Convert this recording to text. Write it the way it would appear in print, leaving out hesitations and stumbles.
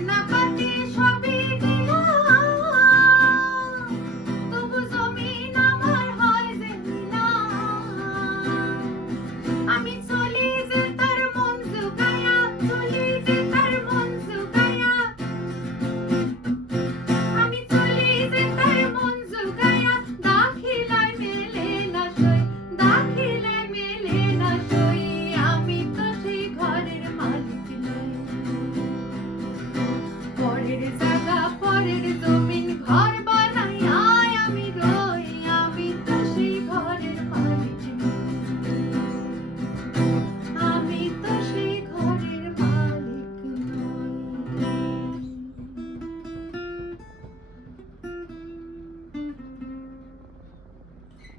গয়নাগাটি সবই দিলাম, তবু জমিন আমার হয় যে নিলাম। আমি চলি যে তার মন জুগায়া, চলি যে তার মন জুগায়া, আমি চলি যে তার মন জুগায়া, দাখিলায় মেলে না সই, দাখিলায় মেলে না সই, আমি তো সেই ঘরের মালিক নই। পরের জায়গা পরের